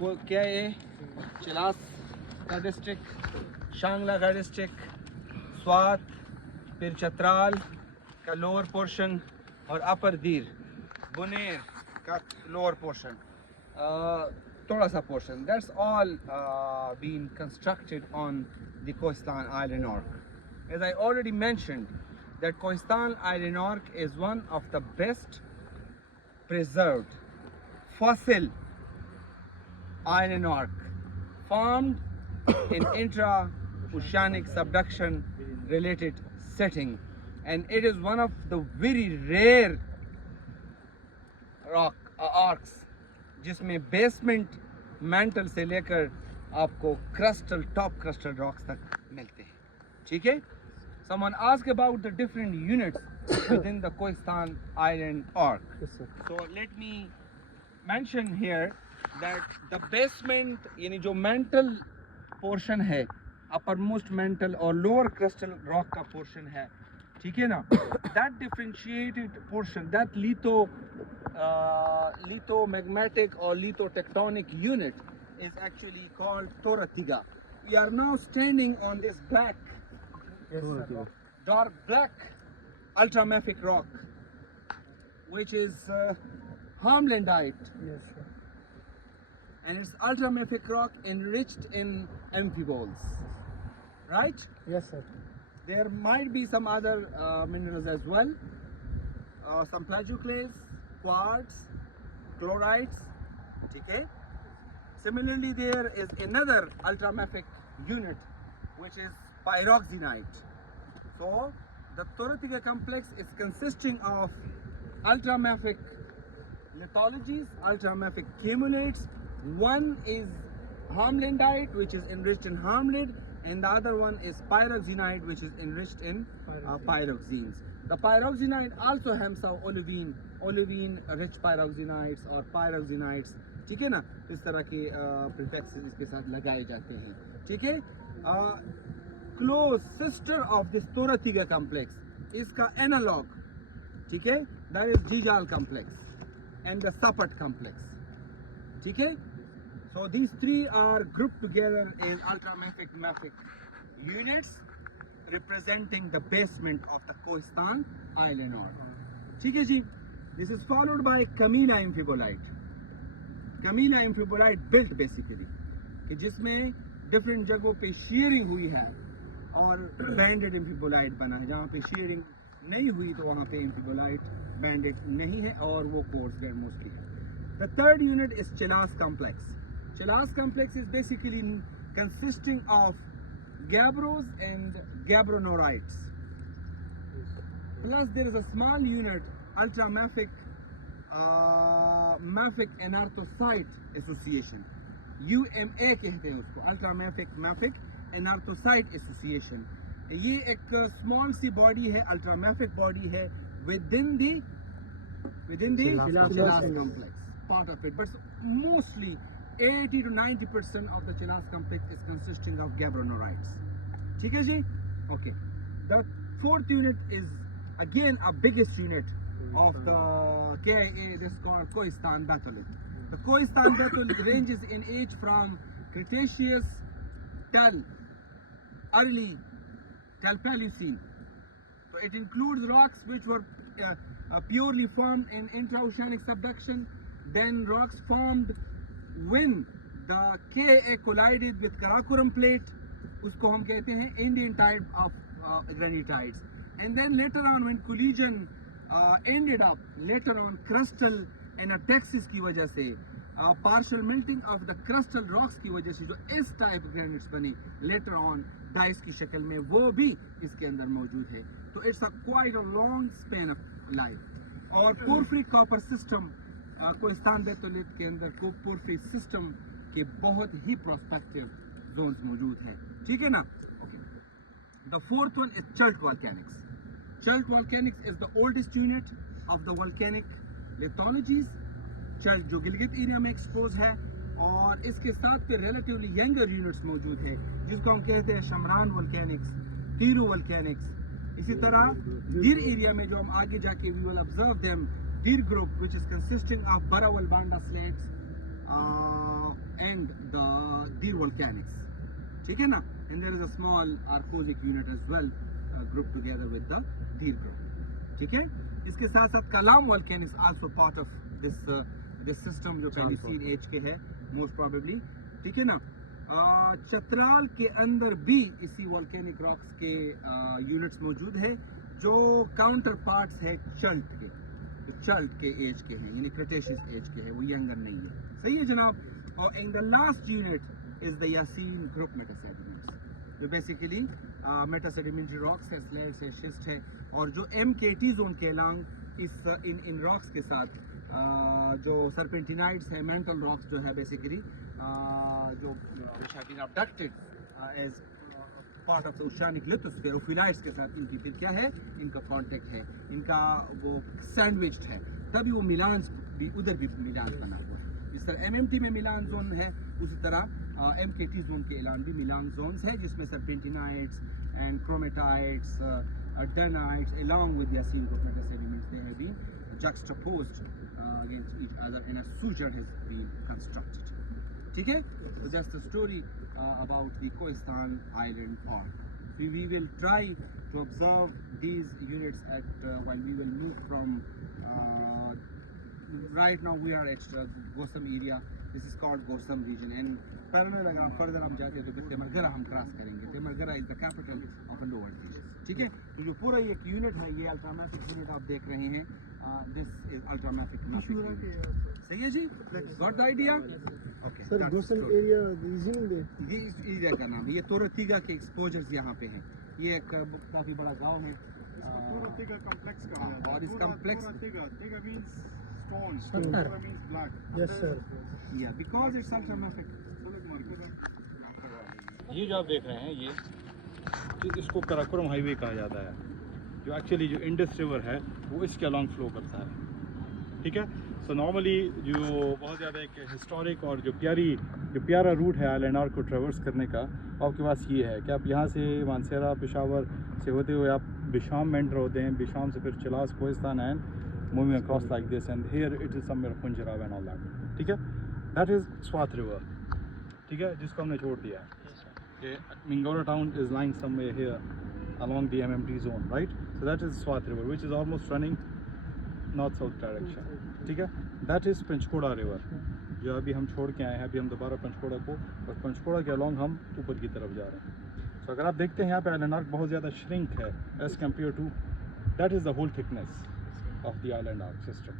क्या है चिलास का डिस्ट्रिक्ट, शांगला का डिस्ट्रिक्ट, स्वात, फिर चतराल का लोअर पोर्शन और अपर दीर, बुनेर का लोअर पोर्शन, थोड़ा सा portion. That's all been constructed on the Kohistan Island arc. As I already mentioned, that Kohistan Island arc is one of the best preserved fossil iron arc formed in intra-oceanic subduction related setting, and it is one of the very rare rock arcs जिसमें basement mental से लेकर आपको crustal top crustal rocks तक मिलते हैं. ठीक है. Someone asked about the different units within the Kohistan Island arc. Yes, sir. So let me mention here that the basement यानी जो mental portion है, uppermost mental और lower crustal rock का portion है, ठीक है ना, that differentiated portion, that lithomagmatic or lithotectonic unit is actually called Toratiga. We are now standing on this black, Yes, sir. dark black ultramafic rock, which is harmlandite, Yes, sir. and it's ultramafic rock enriched in amphiboles, right? Yes, sir. There might be some other minerals as well, some plagioclase, quartz, chlorides. Okay. Similarly, there is another ultramafic unit which is pyroxenite. So the Toratiga complex is consisting of ultramafic lithologies, ultramafic cumulates. One is harmlandite, which is enriched in harmlid, and the other one is pyroxenite, which is enriched in pyroxenes. The pyroxenite also has some olivine rich pyroxenites or pyroxenites. ठीक है ना, इस तरह के prefixes इसके साथ लगाए जाते हैं. ठीक है. Close sister of this Toratiga complex, इसका analog, ठीक है, that is Jijal complex and the Sapat complex. ठीक है. So these three are grouped together as ultramafic units representing the basement of the Kohistan Island arc. ठीक है जी. This is followed by Camila amphibolite. Camila amphibolite built basically, कि जिसमें different जगहों पे shearing हुई है और banded amphibolite बना है. जहाँ पे shearing नहीं हुई तो वहाँ पे amphibolite banded नहीं है और वो coarse grained mostly है. The third unit is Chelas complex. Chelas complex is basically consisting of gabbros and gabbronorites. Plus there is a small unit, ultramafic mafic anarthosite association. UMA कहते हैं उसको, ultramafic anarthosite association. ये एक small सी body है, ultramafic body है within the Chelas complex, part of it. But mostly 80 to 90% of the Chelas complex is consisting of gabbronorites. ठीक है जी? Okay. The fourth unit is again a biggest unit of the KIA. This is called Kohistan batholith. The Kohistan batholith ranges in age from Cretaceous till early till Paleocene. So it includes rocks which were purely formed in intraoceanic subduction, then rocks formed when the KA collided with Karakoram plate, उसको हम कहते हैं Indian type of granitites, and then later on when collision ended up later on crustal anataxis की वजह से, partial melting of the crustal rocks की वजह से जो इस type granites बने later on डाइस की शक्ल में, वो भी इसके अंदर मौजूद है. तो it's a quite a long span of life. और porphyry copper system कोहिस्तान बैतुलित के अंदर को पोर्फिरी सिस्टम के बहुत ही प्रोस्पेक्टिव जोन्स मौजूद हैं. ठीक है ना. Okay. The fourth one is Chalt volcanics. Chalt volcanics is the oldest unit of the volcanic lithologies. Chalt जो गिलगित एरिया में एक्सपोज है, और इसके साथ पे रिलेटिवली यंगर यूनिट्स मौजूद है जिसको हम कहते हैं शमरान वॉल्केनिक्स, तीरू वॉल्केनिक्स. इसी तरह दीर एरिया में जो हम आगे जाके we will observe them, Deer group, which is consisting of Barawal Banda slates, and the Deer volcanics. ठीक है ना? And there is a small arcosic unit as well grouped together with the Deer group. ठीक है? इसके साथ साथ Kalam volcanics also part of this this system जो Pliocene age के है most probably. ठीक है ना? चतराल के अंदर भी इसी volcanic rocks के units मौजूद है जो काउंटर पार्ट्स है चल्ट के, जो चल्ट के एज के हैं, यानी क्रिटेशियस एज के हैं, वो यंगर नहीं है. सही है जनाब. और in the last unit is the Yasin group metasediments, जो बेसिकली मेटासेडिमेंट्री रॉक्स है, स्लेट्स है, शिस्ट है, और जो MKT जोन के अलॉन्ग इस इन रॉक्स के साथ जो सरपेंटिनाइड्स है, मेंटल रॉक्स जो है बेसिकली जो which have been abducted as part of the oceanic lithosphere, ओफिलाइट्स के साथ इनकी फिर क्या है, इनका कांटेक्ट है, इनका वो सैंडविच्ड है, तभी वो मिलान भी उधर भी मिलान बना हुआ है. जिस तरह MMT में मिलान जोन है, उसी तरह MKT जोन के ऐलान भी मिलान जोन्स है, जिसमें serpentinites and chromatites, adenites along with Yasin group metasediments, they have been juxtaposed against each other and a suture has been constructed. ठीक है? So that's the story about the Kohistan Island Park. We will try to observe these units at while we will move from right now we are at Gosam area. This is called Gosam region, and parallel अगर हम further हम जाते हैं तो फिर तेमरगरा हम cross करेंगे. तेमरगरा is the capital of a lower region. ठीक है? तो जो पूरा ये यूनिट है, ये अल्ट्रामैफिक यूनिट आप देख रहे हैं, this is अल्ट्रामैफिक unit. सही है जी? Got the idea? Okay. Sir गोसम एरिया रीजनिंग दे, ये इस एरिया का नाम है. ये तोरतीगा के एक्सपोजर्स यहाँ पे हैं. ये एक काफ़ी बड़ा गांव है. Torotiga complex का है. और इस complex Torotiga means stone. Stone. Tora means black. Yes sir. yeah, because it's ultramafic. ये जो आप देख रहे हैं, ये इसको कराकोरम हाईवे कहा जाता है, जो एक्चुअली जो इंडस रिवर है वो इसके अलॉन्ग फ्लो करता है. ठीक है? सो नॉर्मली जो बहुत ज़्यादा एक हिस्टोरिक और जो प्यारा रूट है आइलैंड आर्क को ट्रेवर्स करने का, आपके पास ये है कि आप यहाँ से मानसेरा पेशावर से होते हुए आप बिशाम में एंटर होते हैं. बिशाम से फिर Chilas Kohistan and moving across like this and here it is somewhere पुंजराब एंड ऑल दैट. ठीक है? That is Swat river. ठीक है? जिसको हमने छोड़ दिया है. Mingora town is lying somewhere here along the MMT zone, right? So that is Swat river, which is almost running north-south direction. ठीक है? That is Panchkoda river, जो अभी हम छोड़ के आए हैं. अभी हम दोबारा पंचकोड़ा को, और पंचकोड़ा के अलॉन्ग हम ऊपर की तरफ जा रहे हैं. तो अगर आप देखते हैं यहाँ पे आइलैंड आर्क बहुत ज़्यादा श्रिंक है as compare to that is the whole thickness of the island arc system.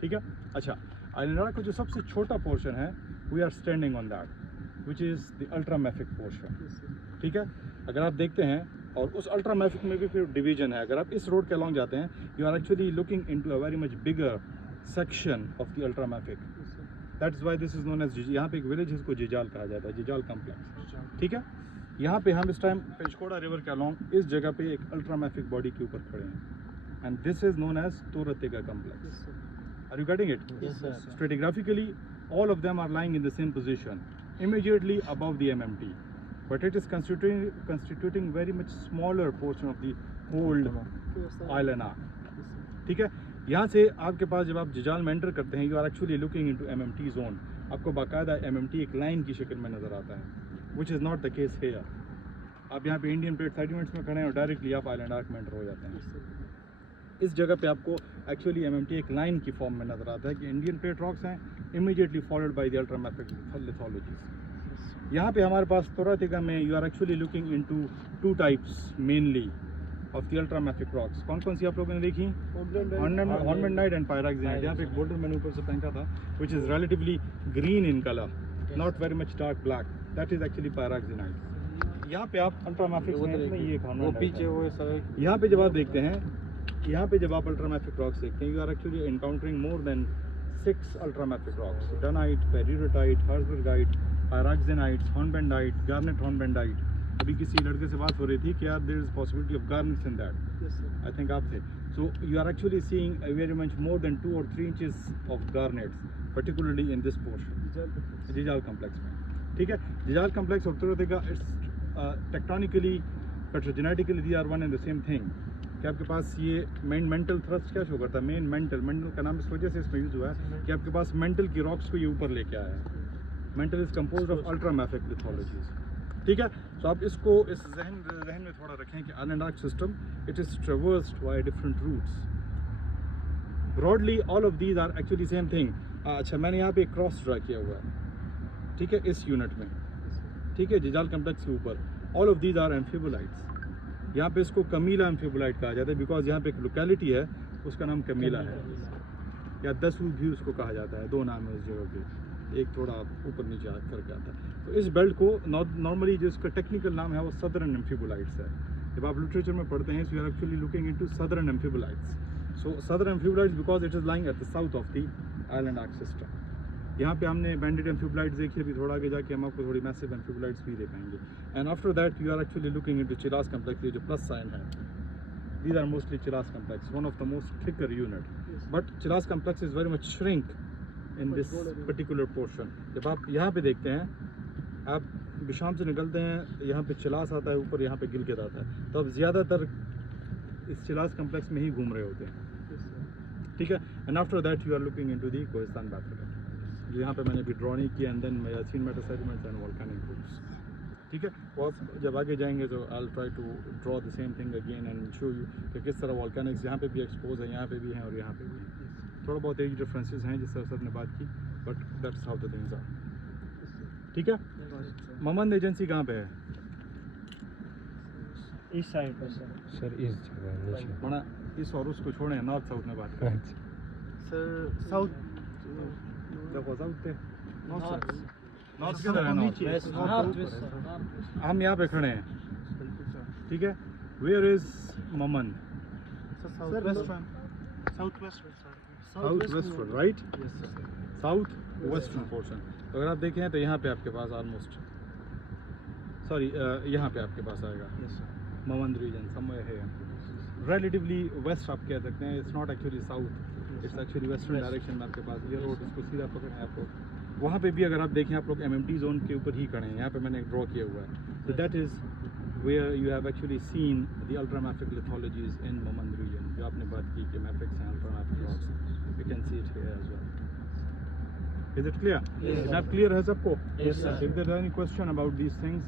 ठीक है? अच्छा, आइलैंड आर्क का जो सबसे छोटा पोर्शन है, we are standing on that, which is the ultramafic portion. ठीक है? अगर आप देखते हैं, और उस ultramafic में भी फिर डिवीजन है. अगर आप इस रोड के अलॉन्ग जाते हैं, you are actually looking into a very much bigger section of the ultramafic. That's why this is known as यहाँ पे एक विलेज है, इसको जिजाल कहा जाता है, जिजाल कम्प्लेक्स. ठीक है? यहाँ पे हम इस टाइम पंचकोड़ा रिवर के अलॉन्ग इस जगह पे एक ultramafic बॉडी के ऊपर खड़े हैं, and this is known as Torotiga complex. Are you getting it? Yes, sir. Stratigraphically, all of them are lying in the same position, immediately above the MMT, but it is constituting very much smaller portion of the whole island arc. ठीक है? यहाँ से आपके पास जब आप जिजाल में enter करते हैं, you are actually looking into MMT zone. आपको बाकायदा MMT एक लाइन की शक्ल में नज़र आता है, which is not the case here. आप यहाँ पे इंडियन प्लेट सेडिमेंट्स में खड़े हैं और डायरेक्टली आप आइलैंड आर्क में एंटर हो जाते हैं. इस जगह पे आपको एक्चुअली MMT एक लाइन की फॉर्म में नज़र आता है कि इंडियन प्लेट रॉक्स हैं, immediately followed by the ultramafic lithologies. यहाँ पे हमारे पास तोरातिगा में you are actually looking into two types mainly of the ultramafic rocks. कौन कौन सी आप लोगों ने देखी? Hornblendite and pyroxenite. यहाँ पे एक बोल्डर मैंने ऊपर से फेंका था, which is relatively green in colour, not very much dark black. That is actually pyroxenite. यहाँ पे आप अल्ट्रामैफिक में ये वो पीछे वो सर. यहाँ पे जब आप देखते हैं, यहाँ पे जब आप अल्ट्रामैफिक रॉक्स देखते हैं, you are actually encountering more than 6 ultramafic rocks. Dunite, peridotite, harzburgite, pyroxenites, hornblendite, garnet hornblendite. अभी किसी लड़के से बात हो रही थी कि यार there is possibility of garnets in that. I think आप थे. So you are actually seeing very much more than 2 or 3 inches of garnets, particularly in this portion Jijal complex में. ठीक है? जिजाल कम्प्लेक्स और तोरातिगा it's tectonically petrogenetically they are one and the same thing. कि आपके पास ये मेंटल थ्रस्ट क्या show करता है? मेंटल का नाम इस वजह से इसमें यूज़ हुआ है कि आपके पास मेंटल की रॉक्स को ये ऊपर लेके आया है. Mantle is composed of ultramafic lithologies. ठीक है, तो आप इसको इस जहन में थोड़ा रखें कि island arc system it is traversed by different routes. Broadly all of these are actually same thing. अच्छा, मैंने यहाँ पे एक क्रॉस ड्रा किया हुआ है, ठीक है, इस यूनिट में, ठीक है, जिजाल कम्प्लेक्स के ऊपर। All of these are amphibolites. यहाँ पे इसको कमीला एम्फिबोलाइट कहा जाता है बिकॉज यहाँ पे एक लोकेलिटी है उसका नाम कमीला है, या दसूब भी उसको कहा जाता है, दो नाम है उस जगह के, एक थोड़ा ऊपर नीचे करके आता है। तो इस बेल्ट को नॉर्मली जो इसका टेक्निकल नाम है वो सदर्न एम्फिबोलाइट्स है। जब आप लिटरेचर में पढ़ते हैं, so you are actually looking into southern amphibolites. So southern amphibolites because it is lying at the south of the island arc system. यहाँ पे हमने बैंडेड एम्फिबोलाइट्स देखी, अभी थोड़ा आगे जाके हम आपको थोड़ी मैसिव एम्फिबोलाइट्स भी दिखाएंगे। And after that you are actually looking into Chilas complex. ये जो प्लस साइन है, these are mostly Chilas complex, one of the most thicker unit, but Chilas complex is very much shrink in this particular portion. जब आप यहाँ पे देखते हैं, आप बिशाम से निकलते हैं, यहाँ पे चिलास आता है ऊपर, यहाँ पे गिलगित आता है, तो आप ज़्यादातर इस चिलास कम्प्लेक्स में ही घूम रहे होते हैं। ठीक है, and after that you are looking into the Kohistan batholith, जो यहाँ पे मैंने अभी ड्रॉ नहीं किया, and then Yasin meta settlements and volcanic groups. ठीक है, और जब आगे जाएंगे तो I try to draw the same thing again and show you कि किस तरह वॉल्केनिक्स यहाँ पे भी एक्सपोज है, यहाँ पे भी हैं और यहाँ पे भी हैं। थोड़ा बहुत एज डिफरेंसेस हैं जिससे सर ने बात की, but that's how the things are. ठीक है, ममंद एजेंसी कहाँ पे है? इस साइड पे सर इस जगह नीचे। बड़ा इस और उसको छोड़ें, नॉर्थ साउथ में बात करें। सर साउथ देखो साउथ पे नॉर्थ नॉर्थ किधर है? नॉर्थ। हम यहाँ पे खड़े हैं, ठीक है। Where is Maman? South western south western south western, right, south western portion. तो अगर आप देखें तो यहाँ पे आपके पास ऑलमोस्ट, सॉरी यहाँ पे आपके पास आएगा ममन रीजन, समवेयर है रिलेटिवली वेस्ट आप कह सकते हैं। It's not actually south, it's actually western direction में आपके पास ये रोड, इसको सीधा पकड़ना है आपको। वहाँ पे भी अगर आप देखें, आप लोग एमएमटी जोन के ऊपर ही खड़े हैं, यहाँ पे मैंने एक ड्रॉ किया हुआ है। तो that is where you have actually seen the ultramafic lithologies in Maman region, जो आपने बात की कि मैफिक्स हैं, ultramafic rocks, you can see it here as well. Is it clear? Map clear है सबको? Yes, sir. If there are any question about these things,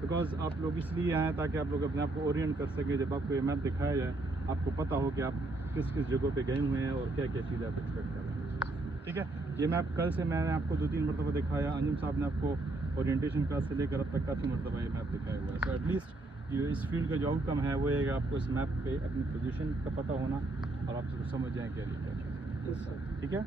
because आप लोग इसलिए आए ताकि आप लोग अपने आप को ओरिएंट कर सकें। जब आपको ये मैप दिखाया जाए, आपको पता हो कि आप किस किस जगहों पे गए हुए हैं और क्या क्या चीज़ें आप एक्सपेक्ट कर रहे हैं। ठीक है, ये मैप कल से मैंने आपको 2-3 मरतबा दिखाया, अंजुम साहब ने आपको ओरिएंटेशन क्लास से लेकर अब तक काफ़ी मरतबा ये मैप दिखाया हुआ है। सो एटलीस्ट ये इस फील्ड का जो आउटकम है वो है आपको इस मैप पे अपनी पोजीशन का पता होना और आप समझ जाएँ क्या लिखा है। ठीक है,